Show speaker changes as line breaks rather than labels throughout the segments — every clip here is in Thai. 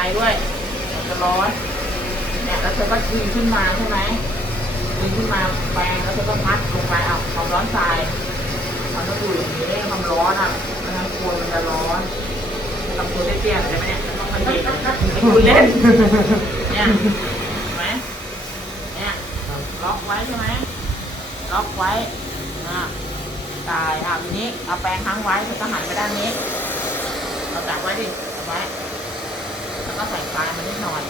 กลด้วยจะร้อนเนี่ยแล้วเธอก็ดึงขึ้นมาใช่ไหมดึงขึ้นมาแปรงแล้วเธอก็พัดลงไปเอาความร้อนทรายมันต้องอยู่อย่างนี้ความร้อนอะมันครัวมันจะร้อนทำตัวเตี้ยๆใช่ไหมเนี่ยมันต้องมาเย็นคุณเล่นเนี่ยเห็นไหมเนี่ยล็อกไว้ใช่ไหมล็อกไว้อะตายอะทีนี้เอาแปรงค้างไว้เธอก็หันไปด้านนี้เราจับไว้ดิจับไว้ แล้วก็ใส่ปลายมันนิดหน่อย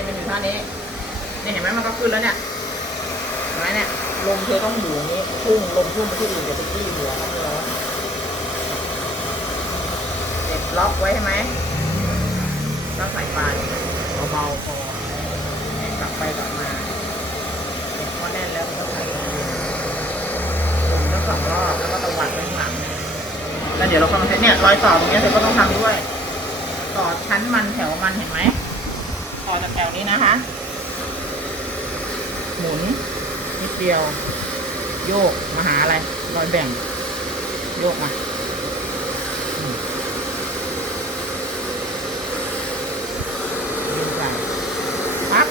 นี่เป็นอยู่ท่านี้เนี่ยเห็นไหมมันก็ขึ้นแล้วเนี่ยเห็นไหมเนี่ยลมเธอต้องอยู่อย่างนี้พุ่งลมพุ่งไปที่อื่นเดี๋ยวไปที่หัวมันร้อนเสร็จล็อกไว้ใช่ไหมก็ใส่ปลายเบาๆพอกลับไปกลับมาเสร็จพอแน่นแล้วก็ใส่ลงแล้วสองรอบแล้วก็ตวัดไปข้างหลังแล้วเดี๋ยวเราก็มาใช้เนี่ยรอยต่อตรงเนี้ยเธอก็ต้องทำด้วย ต่อชั้นมันแถวมันเห็นไหม แถวนี้นะคะ หมุนนิดเดียว โยกมาหาอะไรรอยแบ่ง โยกมาดึงไปปั๊บ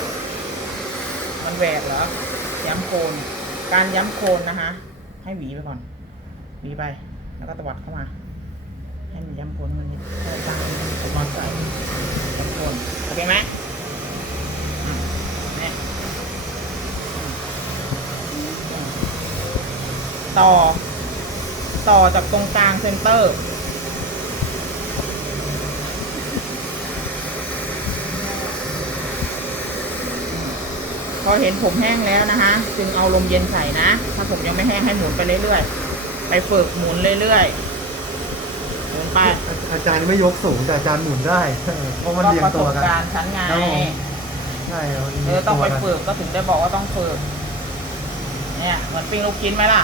มันแหวกเหรอ ย้ำโคน การย้ำโคนนะคะ ให้หวีไปก่อนหวีไป แล้วก็ตวัดเข้ามา ให้มันย้ำโคนมันนิดใส่ตามอุปกรณ์ใส่ย้ำโคนโอเคไหมอืมเนี่ยอืมอืม ต่อ ต่อจากตรงกลางเซนเตอร์พอเห็นผมแห้งแล้วนะคะ จึงเอาลมเย็นใส่นะ ถ้าผมยังไม่แห้งให้หมุนไปเรื่อยๆ ไปฝึกหมุนเรื่อยๆ หมุนไป
อาจารย์ไม่ยกสูงแต่อาจารย์หมุนได้ เพราะมันเรียง
ประส
ตัว
บ
กัน
การณ์ชั้นไง
ครับผมใช่มัน
เอ
เรีย
อต้องไป
ตัวกัน
ฝึกก็ถึงได้บอกว่าต้องฝึก เนี่ยเหมือนปิ้งลูกชิ้นไหมล่ะ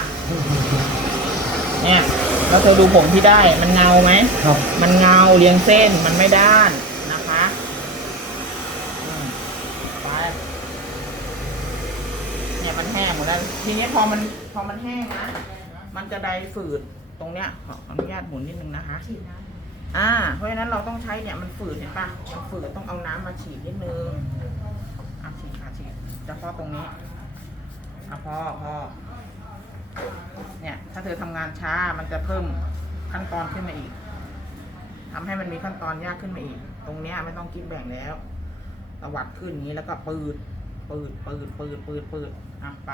เนี่ยแล้วเธอดูผมที่ได้มันเงาไหม
ครับ
มันเงาเรียงเส้นมันไม่ด้านนะคะอืมไปเนี่ยมันแห้งหมดแล้วทีนี้พอมันพอมันแห้งนะมันจะไดฝืดตรงเนี้ยขออนุญาตหมุนนิดนึงนะคะอ่า เพราะฉะนั้นเราต้องใช้เนี่ยมันฝืดเห็นปะมันฝืดต้องเอาน้ำมาฉีดนิดนึงอะฉีดอะฉีดเฉพาะตรงนี้ อะพ่อพ่อเนี่ย ถ้าเธอทำงานช้ามันจะเพิ่มขั้นตอนขึ้นมาอีกทำให้มันมีขั้นตอนยากขึ้นมาอีก ตรงเนี้ยไม่ต้องคิดแบ่งแล้วตวัดขึ้นอย่างนี้แล้วก็ปืดปืดปืดปืดปืดปืดอะไป